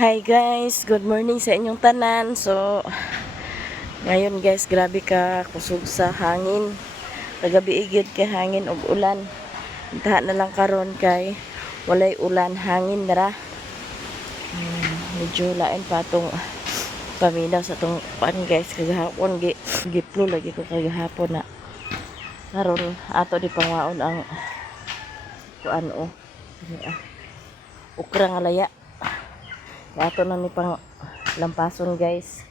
Hi guys, good morning sa inyong tanan. So, ngayon guys, grabe ka kusog sa hangin. Kagabi igid kay hangin ug ulan. Taha na lang karon kay walay ulan, hangin ra. Medyo lain pa tong paminaw sa tong pan guys. Kagahapon giplo lagi ko kagahapon na. Karon ato di pangwaon ang kuan ukra nga laya. Ato na ni pang lampason guys.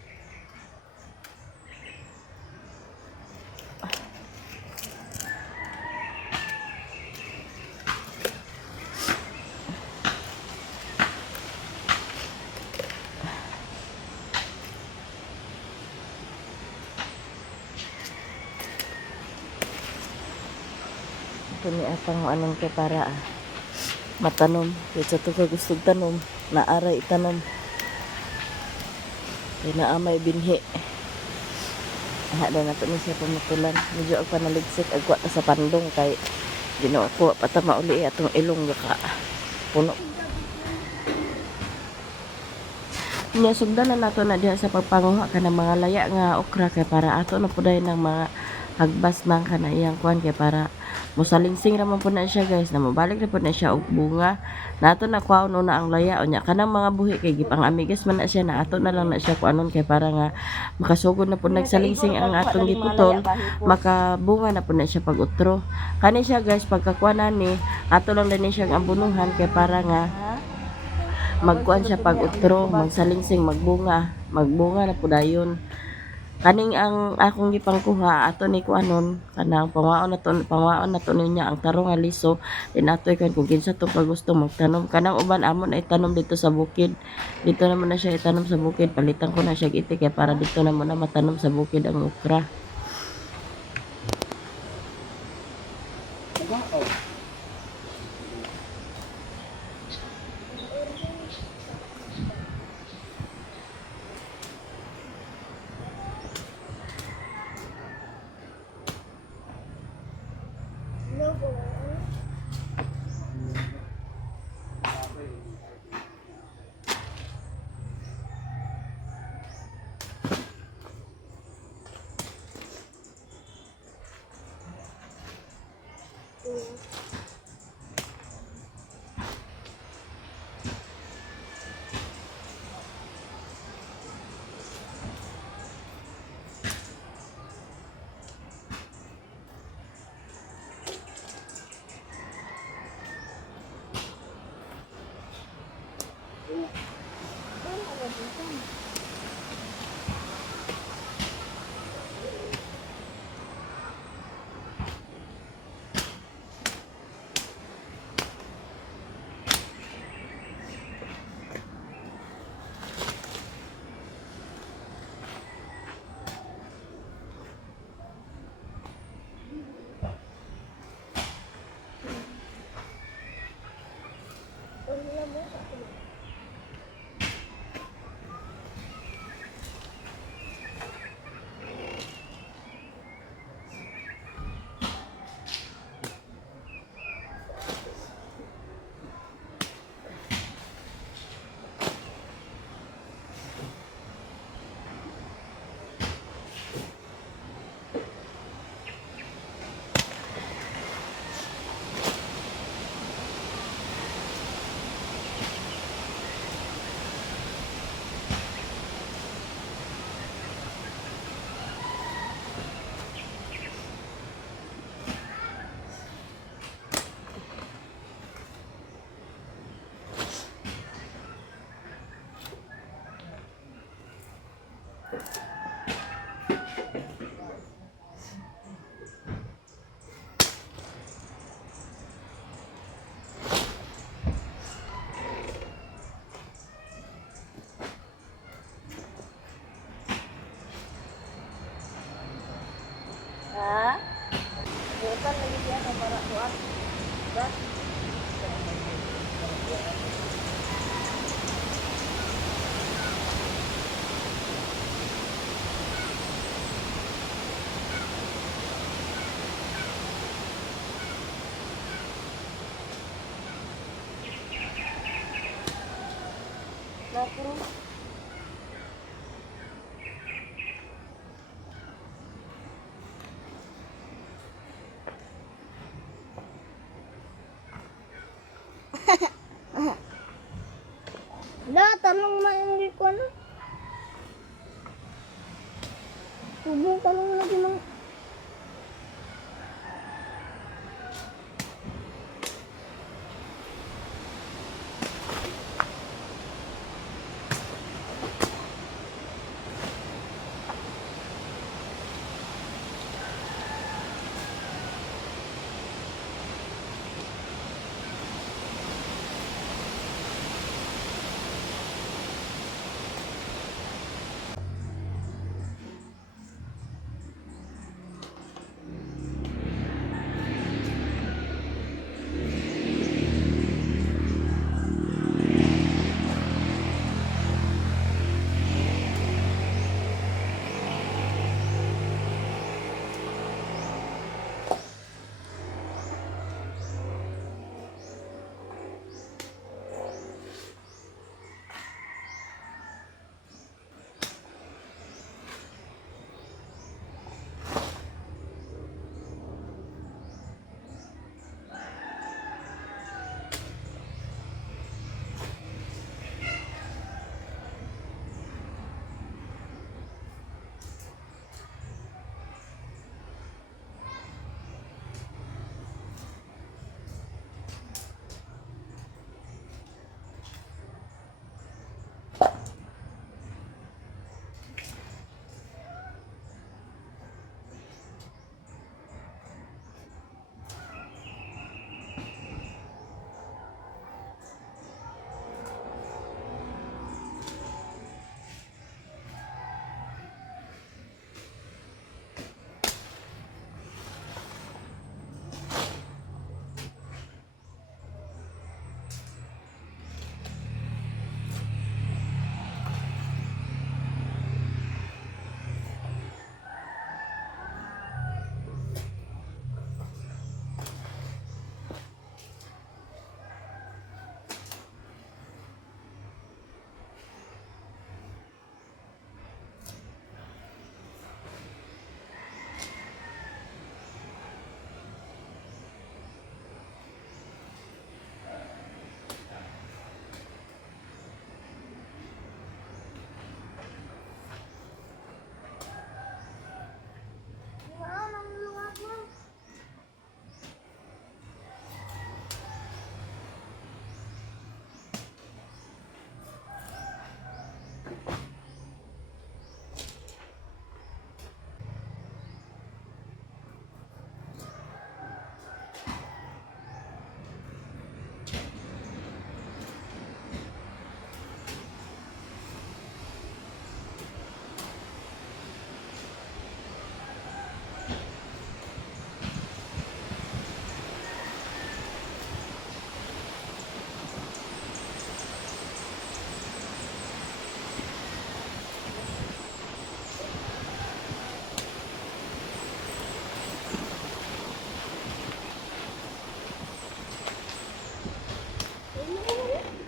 Ito ni atang anong kay para matanom. Kaya ito ka gusto tanom, naaray itanom. Kaya naamay binhi. Hada na ito ni siya pumutulan. Medyo ang panaligsik, agwa ta sa pandong kay ginoo ko patama uli atong ilong ka puno. Nya sugdan na nato na diha sa pagpanguha ka ng mga laya nga okra kay para ato na puday ng mga hagbas man kanayang kuan kay para musalingsing ra man po na siya guys, na mabalik na po na siya og bunga. Nato na kuhaon una ang laya unya kanang mga buhi kay gipang amigas man na siya, na ato na lang na siya kuanon kay para nga makasugod na po nagsalingsing ang atong giputol, makabunga na po na siya pag utro. Kani siya guys, pagkakuanan ni ato lang din siya ang ambunuhan kay para nga magkuan siya pag utro, magsalingsing, magbunga na po dayon. Kaning ang akong gipangkuha ato ni kuanon kanang pangwaon na to niya ang tarong nga liso, din ato kan kung kinsa to pagusto magtanom. Kanang uban amon ay tanom dito sa bukid, dito naman na siya itanom sa bukid, palitan ko na siya iti kay para dito naman na matanom sa bukid ang okra. Ha? Bukan lagi dia para kuat. Gas. Wala, talong na yung ko ano. Tubong talong lagi ng...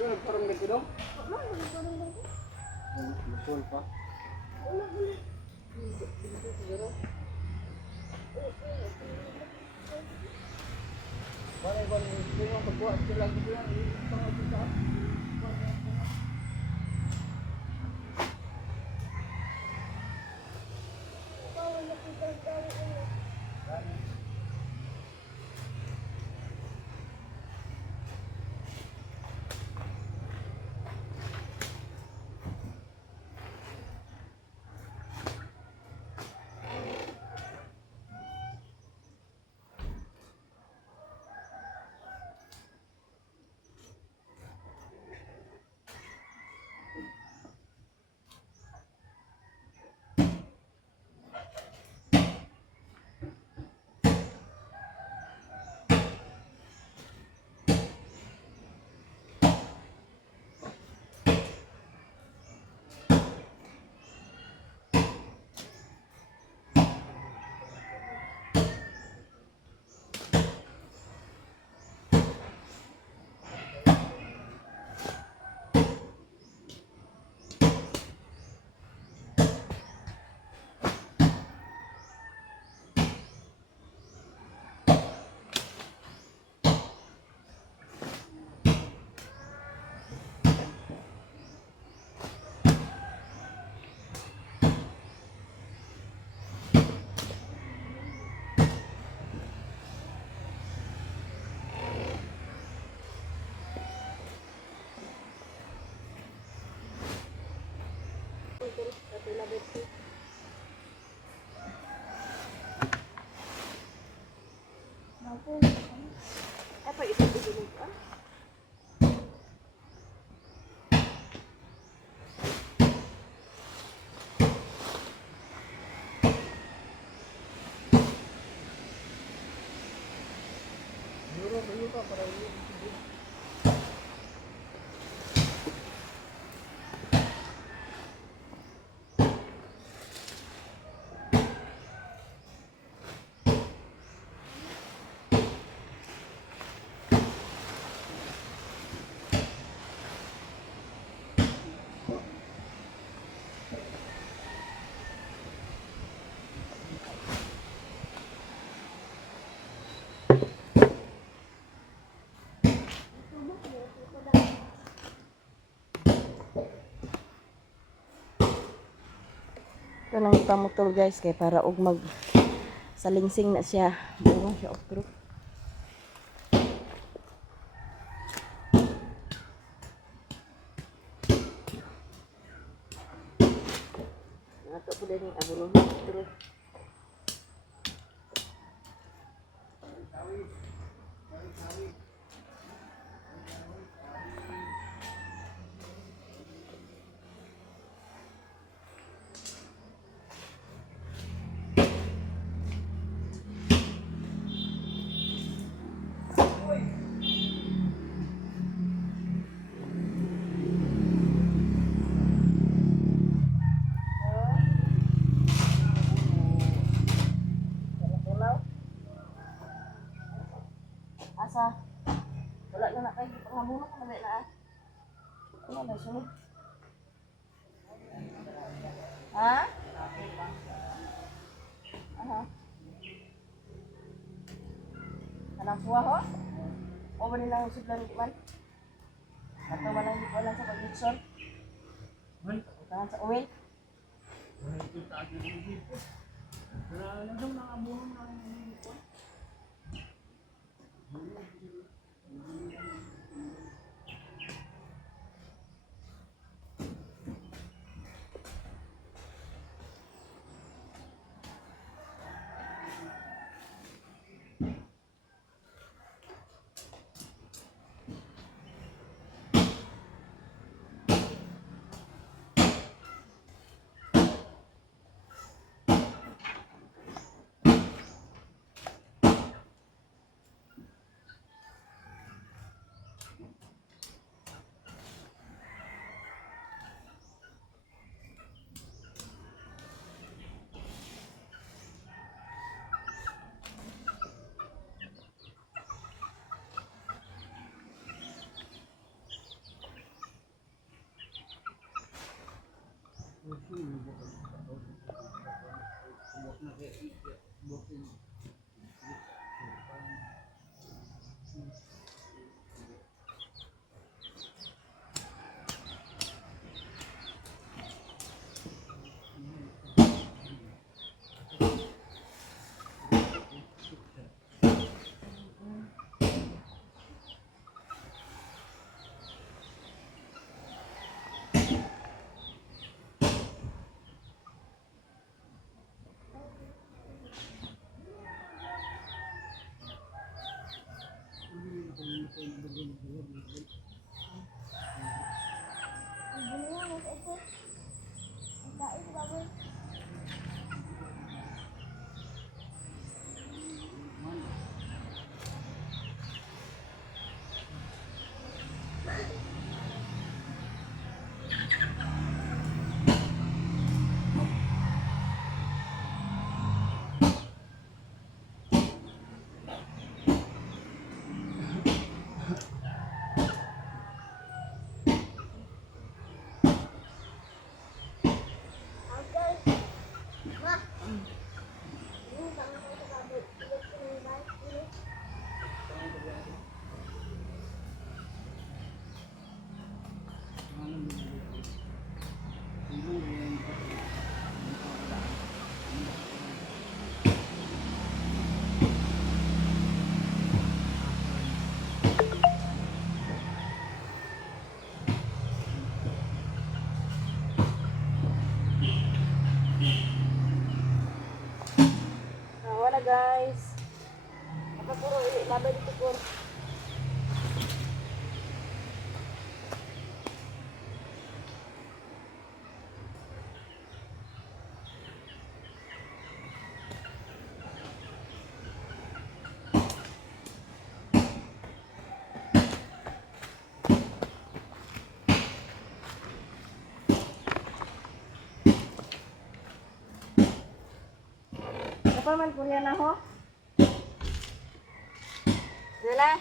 Parang ganito daw? Full pa. Wala yung pagbuhat sila dito yan. Ito lang ipamutol guys kay para og mag salingsing na siya. Buwan siya okra. Nato po din yung abulong okra. Asa? Wala na kayo pangabulong na na. Ano ba sunod? Ha? Aha. Anang kuha ho? O ba nilang sudlan di man? Ato ba lang di ko lang sa pag-gitson? Tangan sa uwi? Wala guys. Apa puro labay dito po. Apa man kunya na ho? Dala.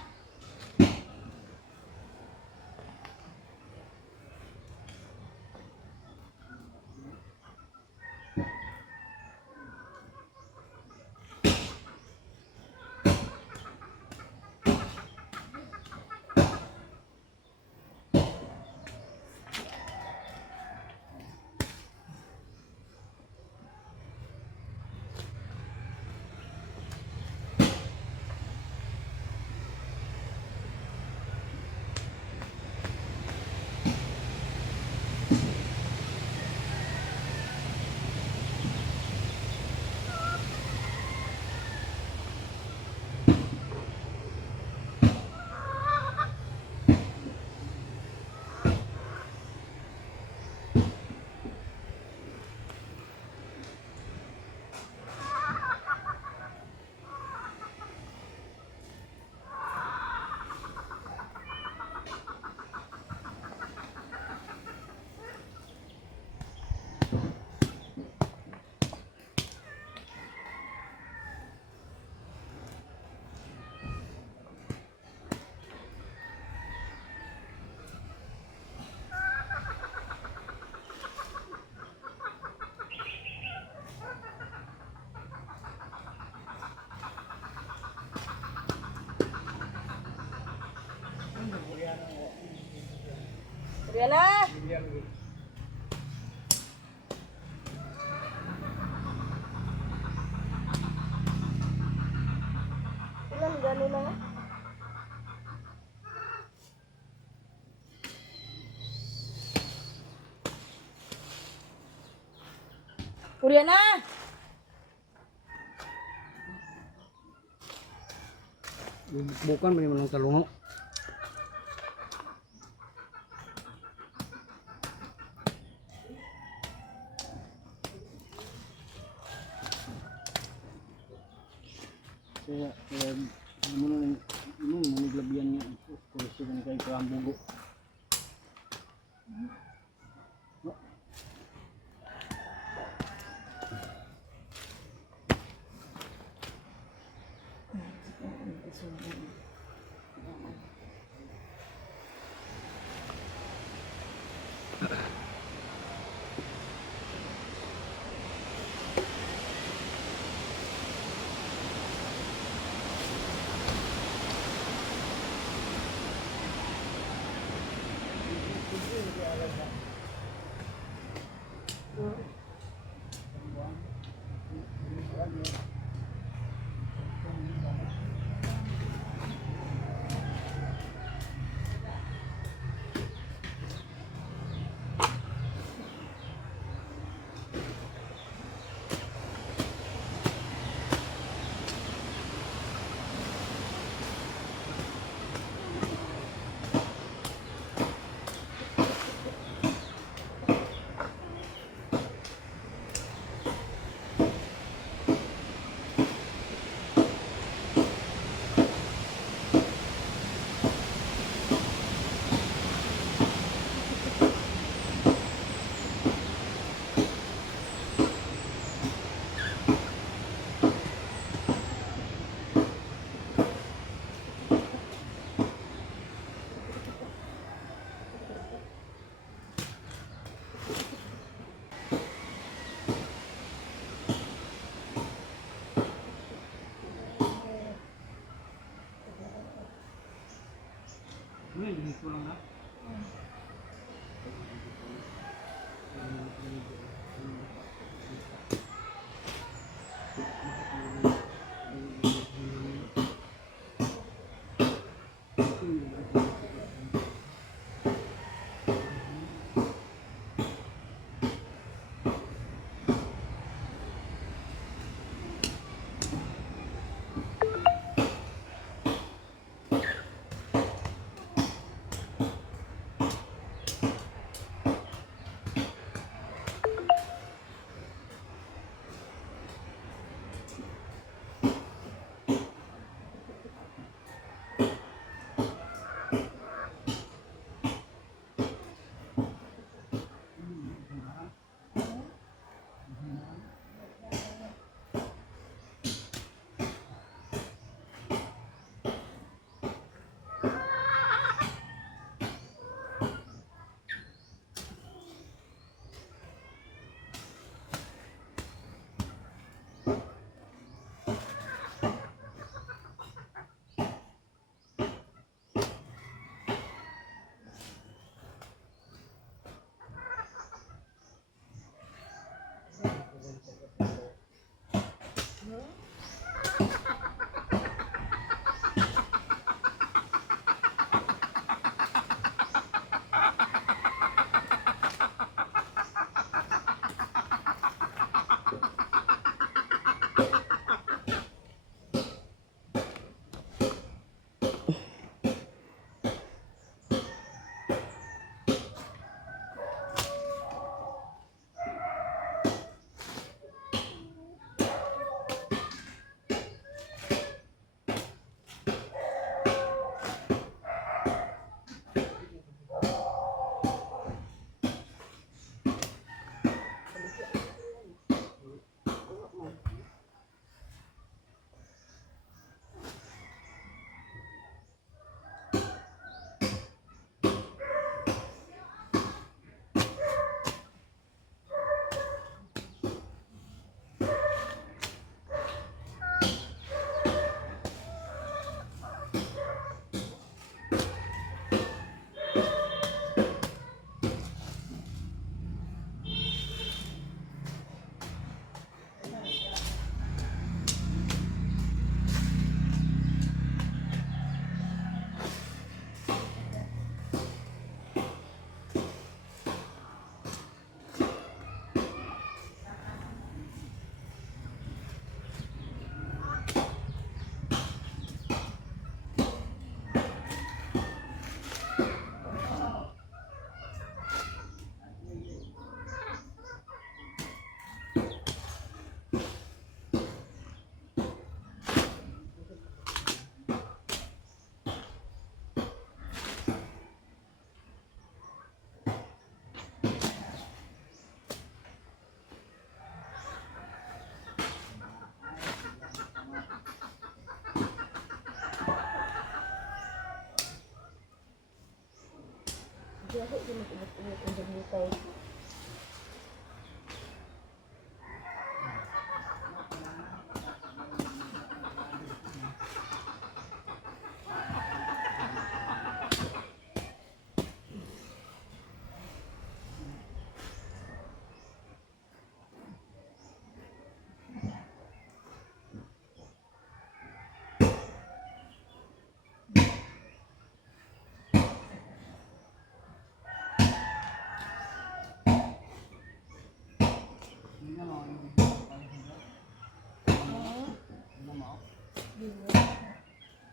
Riana! Bigyan lagi. Ilan gani na nga? Riana! Bukan man lang talungo. Kaya maniglabihan niya kurso ka na kayo ka ang bugo.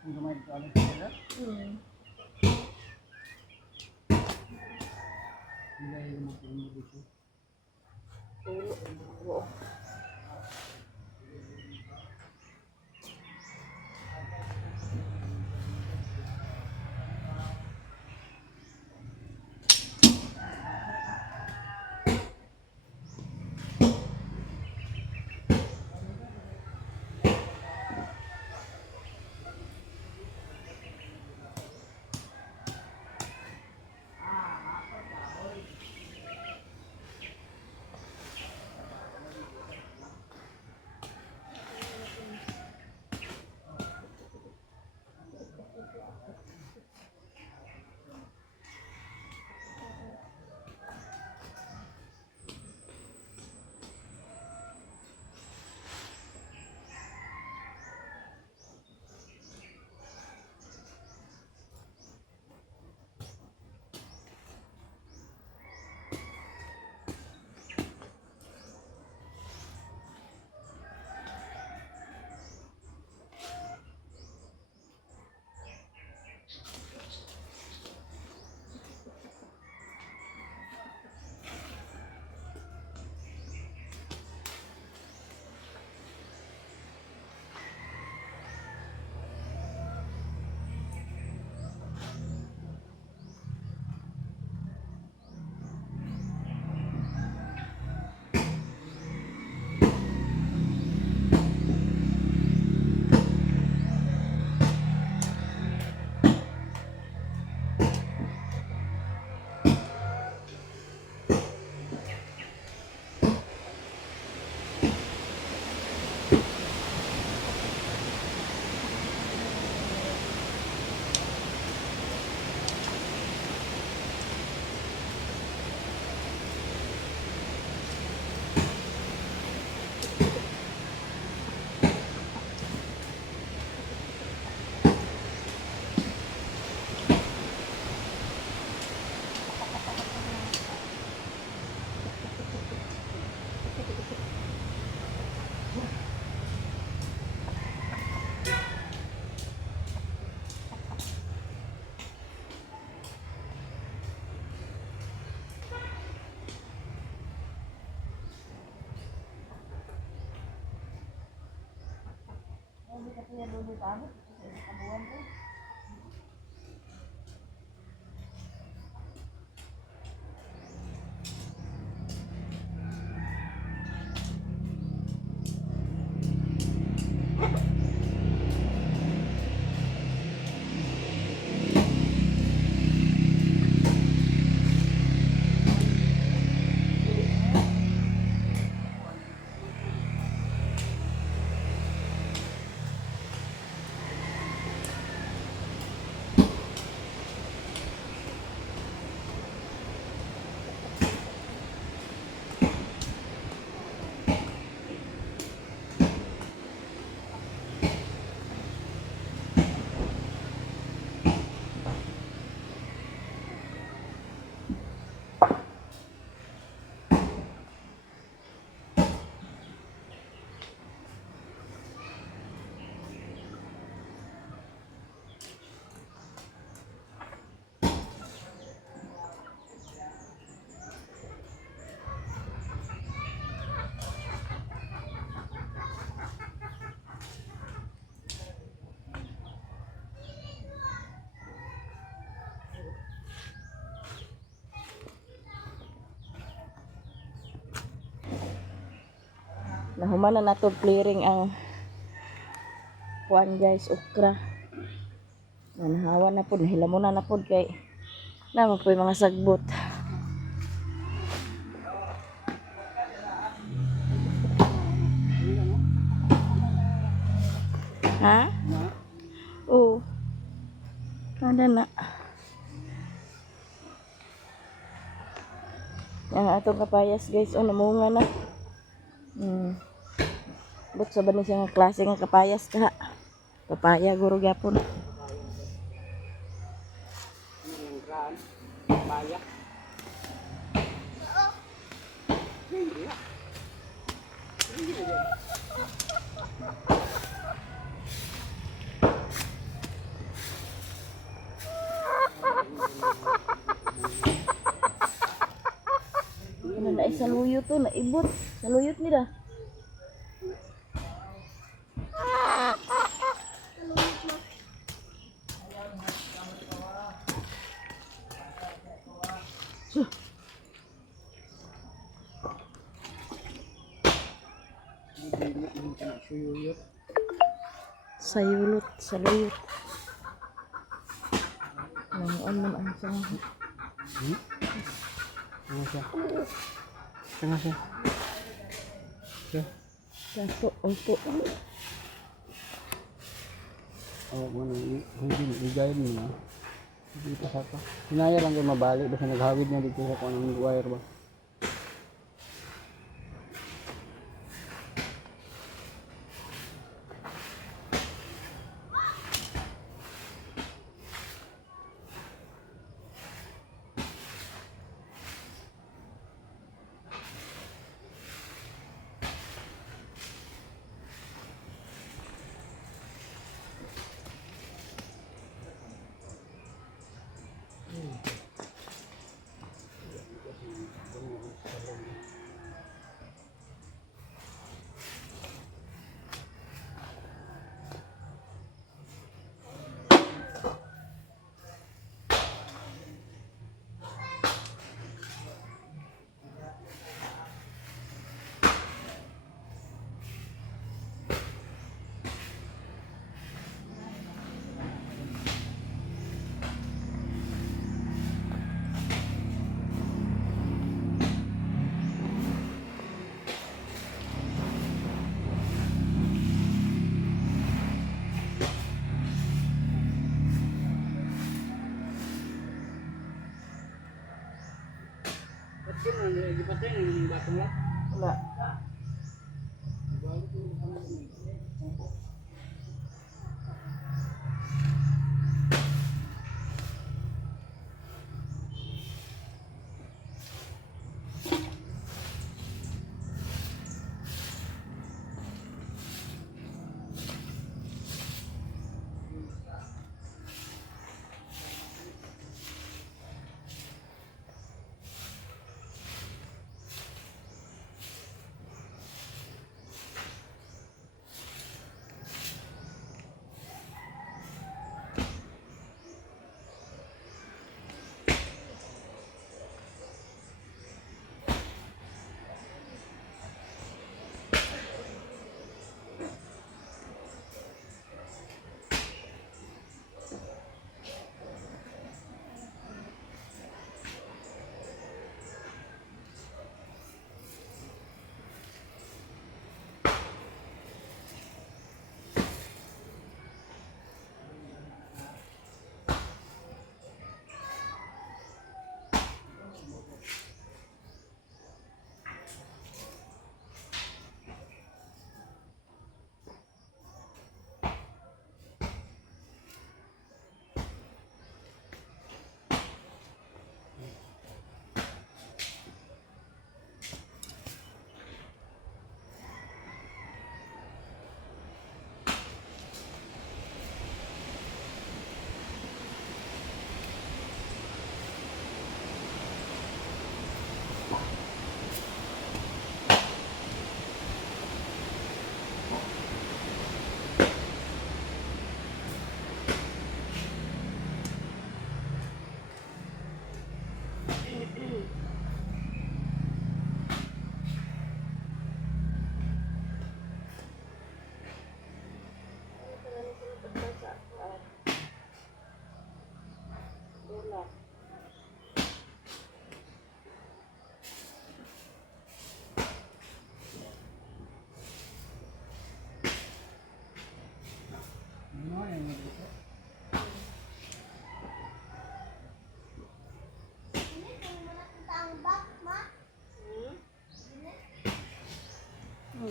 Ang gamay dito alam ko sila. Nilay yung magpulong dito. Nahuman na nato clearing ang kuan guys, okra. Nahawa na pod, nahilamunan na pod kay Naman po yung mga sagbot. Ha? Na? Oo. Ada na. Yang atong kapayas guys, oh namunga na. But sa ba ni siya nga klase nga kapayas ka? Papaya guro gyapon. Ang graan. Maya. Ano na saluyot to, naibot. Saluyot nila. Suyuyot. Sayulot, saluyot. Ano ang sa Ano siya? Ano siya? Siya? Sapo, opo. Oh, ano, hindi igay mo na. Hindi pa sa pa. Hinaya lang kayo mabalik basta naghawid niya dito sa kanang wire ba. Gipatay ng batong lang. Wala.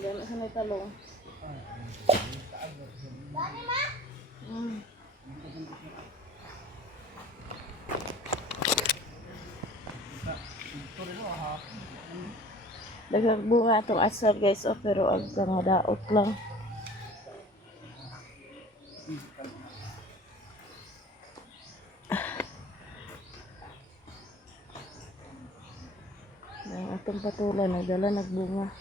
Gano'n sa may talong. Mm. Daghang bunga itong asar guys, oh, pero ang kang daot lang. Ang atong patulan, nagdala nagbunga.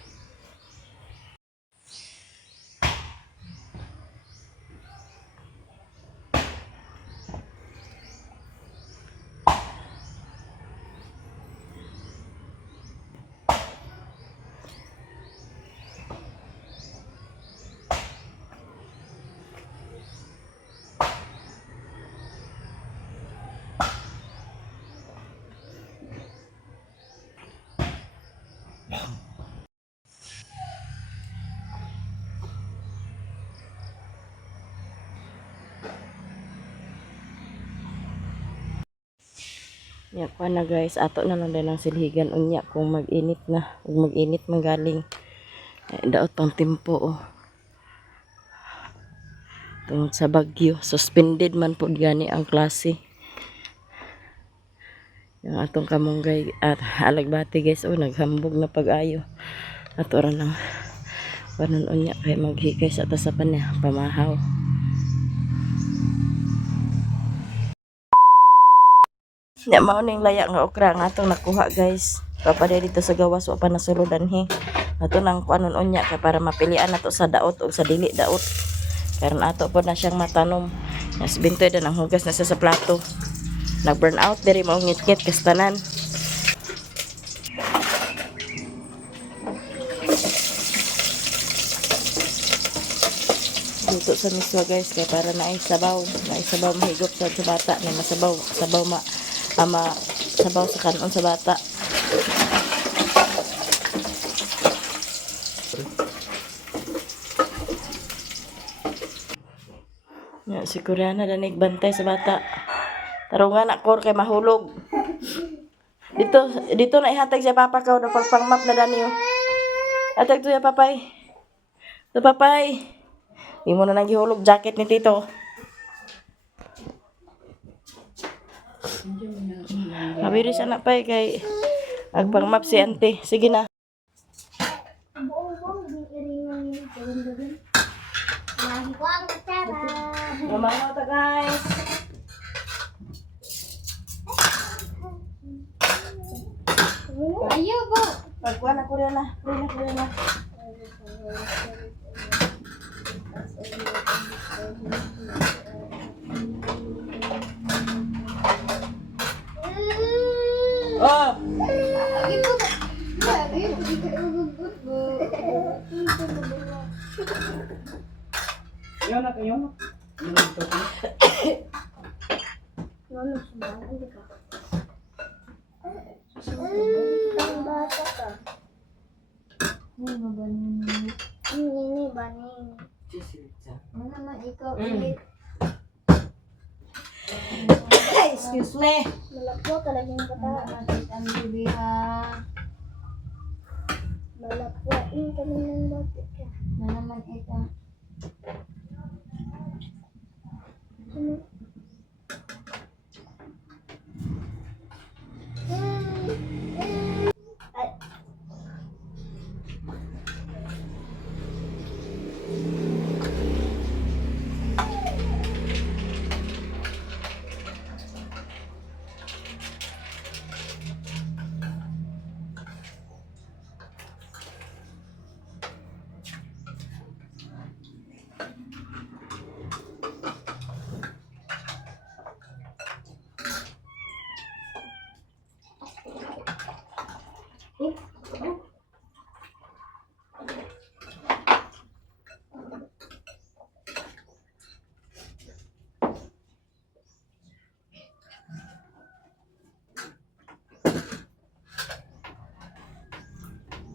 Ya ko na guys, ato na lang din ang silhigan unya kung mag-init na, kung mag-init manggaling. Daot pang tempo oh. Tungod sa bagyo, suspended man pod gani ang klase. Yung atong kamunggay at alagbati guys, oh naghambog na pag-ayo. Ato ra nang panon unya kay maghikay sa tasapan niya pamahaw. Ya mao ning laya nga okra nga atong nakuha guys. Papaday dito sa gawas wa pa nasuludan he. Ato nang kuanon unya kay para mapilian nato sa daot o sa dili daot. Karon ato po na siyang matanom. Nas bintoy dan ang hugas na siya sa plato. Nag-burn out diri mao ngit-ngit kastanan. Dito sa miswa guys kay para naay sabaw mahigop sa bata na masabaw sabaw sa kanon sa bata. Ya, si Koreana danig bantay sa bata. Tarungan ako kay mahulog. Dito na ihatag siya papa ka na pagpangmap na dani yo. Hatag to ya papay. To papay. Di mo na nang gihulog jacket ni tito. Habiris anak pay kay agpangmap si auntie. Sige na. Buong-buong iringan yung gawin-gawin. Lagi ko ang kutsara. Mamano ta guys. Ayaw po. Pagkuha na Koreana. Oh. Lagi po. Lagi po. Ayaw na. Ano sumahan ka? Ang bata ka. Ano ba nini? Nini ba nini? Ano naman ikaw ulit? Excuse me. Malapwa talagang kataan. Ang bibi ha. Malapwa yung kami ng bata ka. Na naman ito.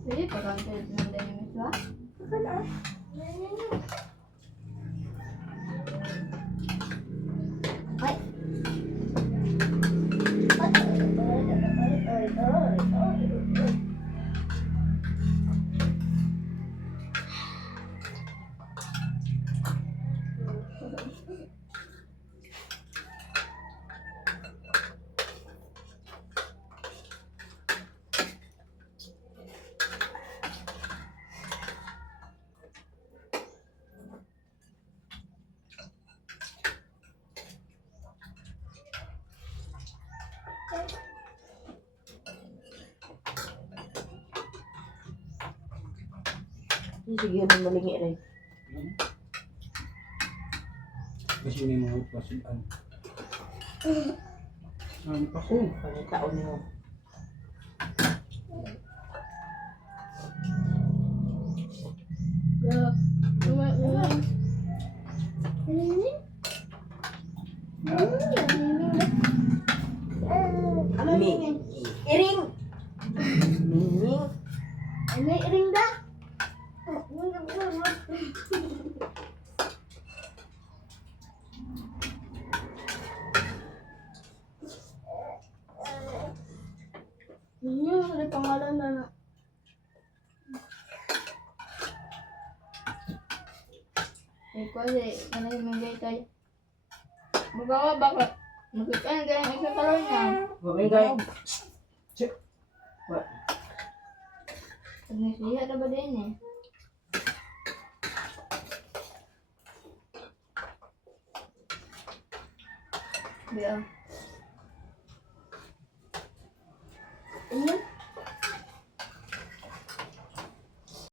Pwede pa kang tinatanda yung iswa? Wala. Ay. Sige, nang malingi rin. Kasi may mga pasudan. Ang pako. Pangitaon niyo. Mi. Iring. Miming. May ring dah. Ini ada pangalan na. Ikaw ano yung mga tayo? Magawa baka magkikaan ka ng isang kalor niya. Bumigay. Pag nasiya na ba din eh? Biya. Ini